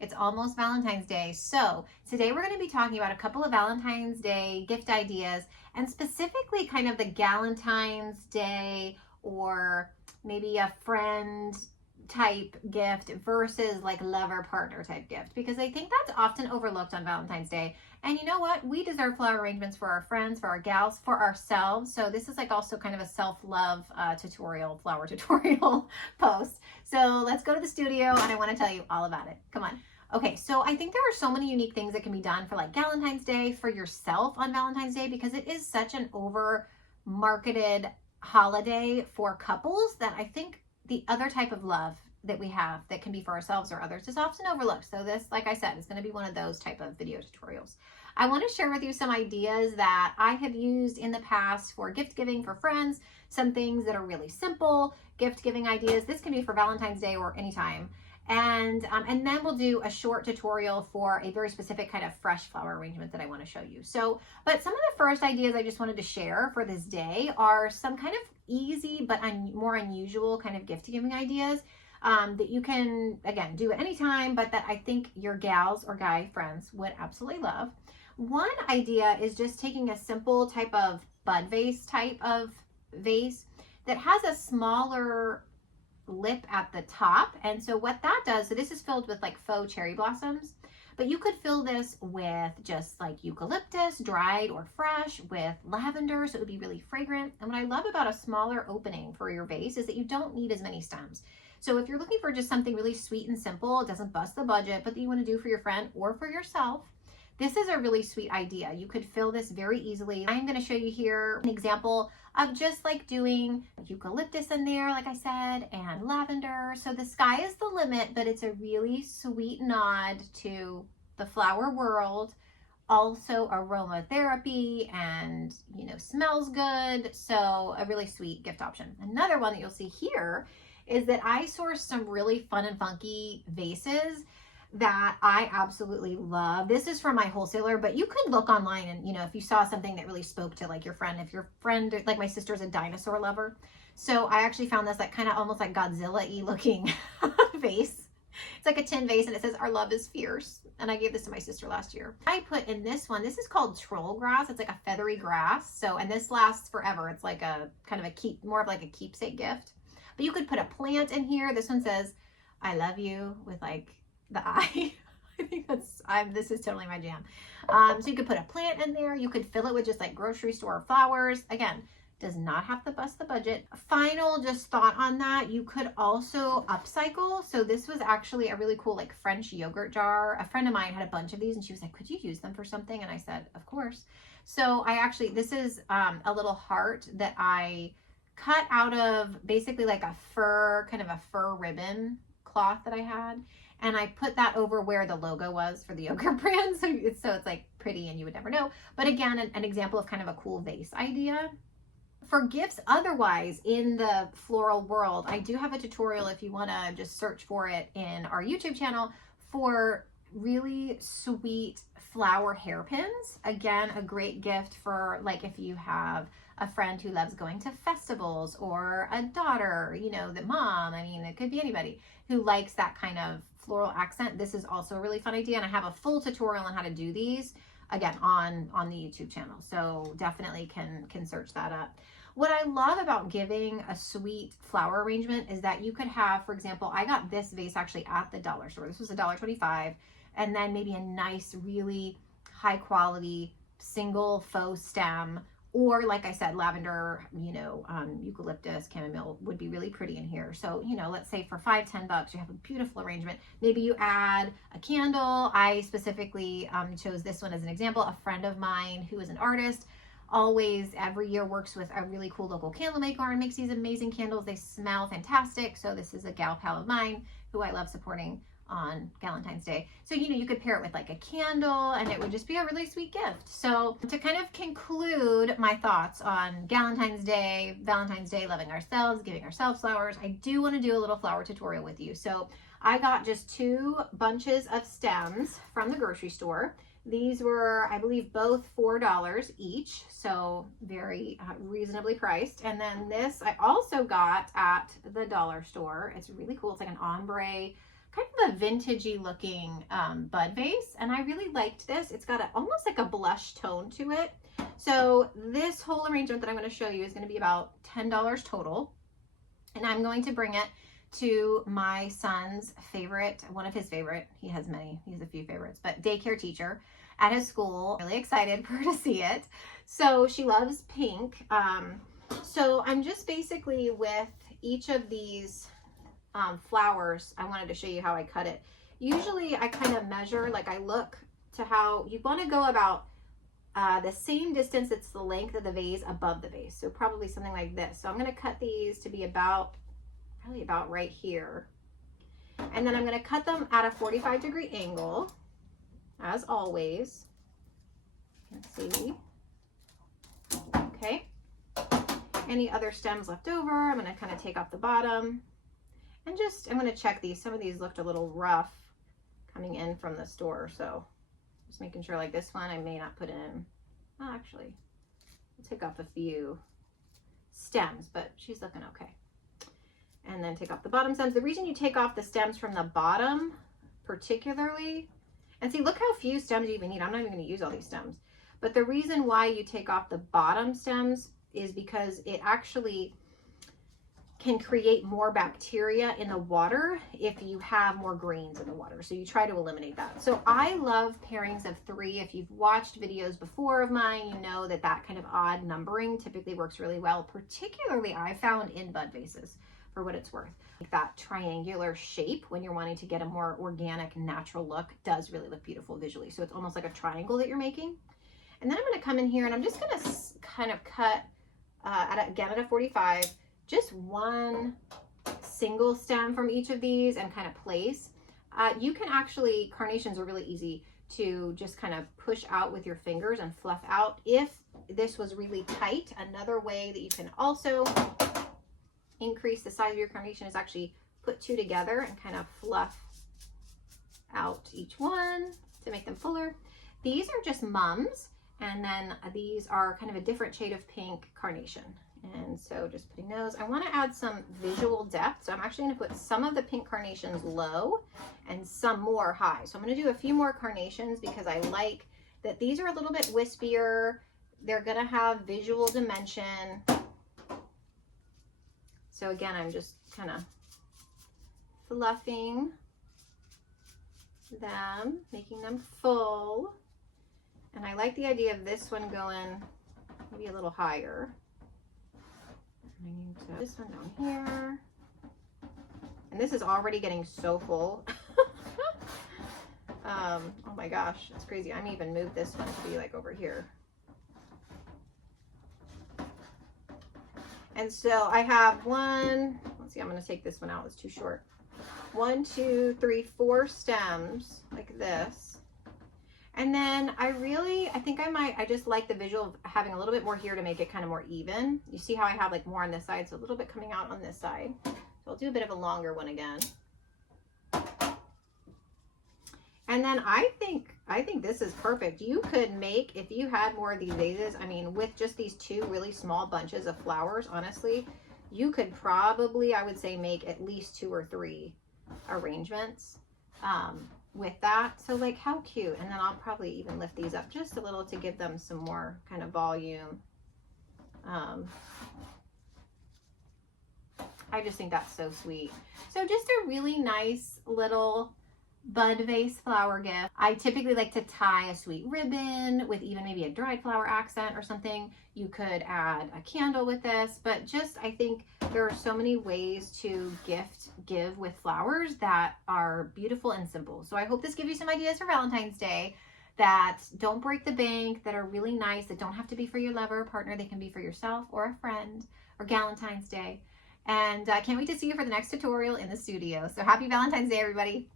It's almost Valentine's Day. So today we're going to be talking about a couple of Valentine's Day gift ideas, and specifically kind of the Galentine's Day or maybe a friend type gift versus like lover partner type gift, because I think that's often overlooked on Valentine's Day. And you know what? We deserve flower arrangements for our friends, for our gals, for ourselves. So this is like also kind of a self-love tutorial, flower tutorial post. So let's go to the studio and I want to tell you all about it. Come on. Okay, so I think there are so many unique things that can be done for like Galentine's Day, for yourself on Valentine's Day, because it is such an over marketed holiday for couples that I think the other type of love that we have that can be for ourselves or others is often overlooked. So this, like I said, is going to be one of those type of video tutorials. I want to share with you some ideas that I have used in the past for gift giving for friends, some things that are really simple gift giving ideas. This can be for Valentine's Day or anytime. And then we'll do a short tutorial for a very specific kind of fresh flower arrangement that I want to show you. So, but some of the first ideas I just wanted to share for this day are some kind of easy but more unusual kind of gift giving ideas that you can, again, do at any time, but that I think your gals or guy friends would absolutely love. One idea is just taking a simple type of bud vase type of vase that has a smaller lip at the top. And so what that does, so this is filled with like faux cherry blossoms, but you could fill this with just like eucalyptus, dried or fresh, with lavender, so it would be really fragrant. And what I love about a smaller opening for your vase is that you don't need as many stems. So if you're looking for just something really sweet and simple, it doesn't bust the budget, but that you want to do for your friend or for yourself, this is a really sweet idea. You could fill this very easily. I'm going to show you here an example of just like doing eucalyptus in there, like I said, and lavender. So the sky is the limit, but it's a really sweet nod to the flower world. Also aromatherapy and, you know, smells good. So a really sweet gift option. Another one that you'll see here is that I sourced some really fun and funky vases that I absolutely love. This is from my wholesaler, but you could look online and, you know, if you saw something that really spoke to like your friend, if your friend, like my sister's a dinosaur lover. So I actually found this like kind of almost like Godzilla-y looking vase. It's like a tin vase and it says, "Our love is fierce." And I gave this to my sister last year. I put in this one, this is called troll grass. It's like a feathery grass. So, and this lasts forever. It's like a kind of more of like a keepsake gift. But you could put a plant in here. This one says, "I love you," with like the eye. I think this is totally my jam. So you could put a plant in there. You could fill it with just like grocery store flowers. Again, does not have to bust the budget. Final just thought on that, you could also upcycle. So this was actually a really cool like French yogurt jar. A friend of mine had a bunch of these and she was like, "Could you use them for something?" And I said, "Of course." So this is a little heart that I cut out of basically like a fur, kind of a fur ribbon cloth that I had. And I put that over where the logo was for the yogurt brand. So it's like pretty and you would never know. But again, an example of kind of a cool vase idea. For gifts otherwise in the floral world, I do have a tutorial if you want to just search for it in our YouTube channel for really sweet flower hairpins. Again, a great gift for like if you have a friend who loves going to festivals, or a daughter, you know, the mom, I mean, it could be anybody who likes that kind of floral accent. This is also a really fun idea. And I have a full tutorial on how to do these, again, on the YouTube channel. So definitely can search that up. What I love about giving a sweet flower arrangement is that you could have, for example, I got this vase actually at the dollar store. This was $1.25. And then maybe a nice, really high quality single faux stem, or like I said, lavender, you know, eucalyptus, chamomile would be really pretty in here. So, you know, let's say for $5-10, you have a beautiful arrangement. Maybe you add a candle. I specifically chose this one as an example. A friend of mine who is an artist always every year works with a really cool local candle maker and makes these amazing candles. They smell fantastic. So this is a gal pal of mine who I love supporting on Galentine's Day. So, you know, you could pair it with like a candle and it would just be a really sweet gift. So to kind of conclude my thoughts on Galentine's Day, Valentine's Day, loving ourselves, giving ourselves flowers, I do want to do a little flower tutorial with you. So I got just 2 bunches of stems from the grocery store. These were, I believe, both $4 each, so very reasonably priced. And then this I also got at the dollar store. It's really cool. It's like an ombre kind of a vintagey looking bud vase, and I really liked this. It's got almost like a blush tone to it. So this whole arrangement that I'm going to show you is going to be about $10 total, and I'm going to bring it to my son's favorite, one of his favorite, he has many, he has a few favorites, but daycare teacher at his school. Really excited for her to see it. So she loves pink. So I'm just basically with each of these flowers, I wanted to show you how I cut it. Usually I kind of measure, like I look to how you want to go about the same distance, it's the length of the vase above the vase. So probably something like this. So I'm going to cut these to be probably about right here. And then I'm going to cut them at a 45-degree angle, as always. Let's see. Okay. Any other stems left over, I'm going to kind of take off the bottom. And I'm going to check these. Some of these looked a little rough coming in from the store. So just making sure, like this one, I may not put in. Oh, actually, I'll take off a few stems, but she's looking okay. And then take off the bottom stems. The reason you take off the stems from the bottom particularly, and see, look how few stems you even need. I'm not even going to use all these stems. But the reason why you take off the bottom stems is because it actually can create more bacteria in the water if you have more greens in the water. So you try to eliminate that. So I love pairings of 3. If you've watched videos before of mine, you know that that kind of odd numbering typically works really well, particularly I found in bud vases, for what it's worth. Like that triangular shape, when you're wanting to get a more organic, natural look, does really look beautiful visually. So it's almost like a triangle that you're making. And then I'm going to come in here and I'm just going to kind of cut, again at a 45, just one single stem from each of these and kind of place. You can actually, carnations are really easy to just kind of push out with your fingers and fluff out. If this was really tight, another way that you can also increase the size of your carnation is actually put 2 together and kind of fluff out each one to make them fuller. These are just mums, and then these are kind of a different shade of pink carnation. And so just putting those, I want to add some visual depth. So I'm actually going to put some of the pink carnations low and some more high. So I'm going to do a few more carnations because I like that these are a little bit wispier. They're going to have visual dimension. So again, I'm just kind of fluffing them, making them full. And I like the idea of this one going maybe a little higher. I need to this one down here. And this is already getting so full. Oh my gosh, it's crazy. I'm even moved this one to be like over here. And so I have let's see, I'm going to take this one out. It's too short. 1, 2, 3, 4 stems like this. And then I think I just like the visual of having a little bit more here to make it kind of more even. You see how I have like more on this side, so a little bit coming out on this side. So I'll do a bit of a longer one again. And then I think this is perfect. You could make, if you had more of these vases, I mean, with just these 2 really small bunches of flowers, honestly, you could probably, I would say, make at least 2 or 3 arrangements with that. So like, how cute. And then I'll probably even lift these up just a little to give them some more kind of volume. I just think that's so sweet. So just a really nice little bud vase flower gift. I typically like to tie a sweet ribbon with even maybe a dried flower accent or something. You could add a candle with this, but just, I think there are so many ways to give with flowers that are beautiful and simple. So I hope this gives you some ideas for Valentine's Day that don't break the bank, that are really nice, that don't have to be for your lover or partner. They can be for yourself or a friend, or Galentine's Day. And I can't wait to see you for the next tutorial in the studio. So happy Valentine's Day, everybody.